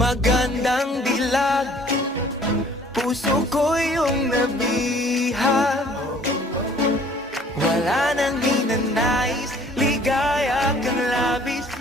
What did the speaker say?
Magandang dilag, puso ko yung nabihag. Wala nang ninanais, ligaya kang labis.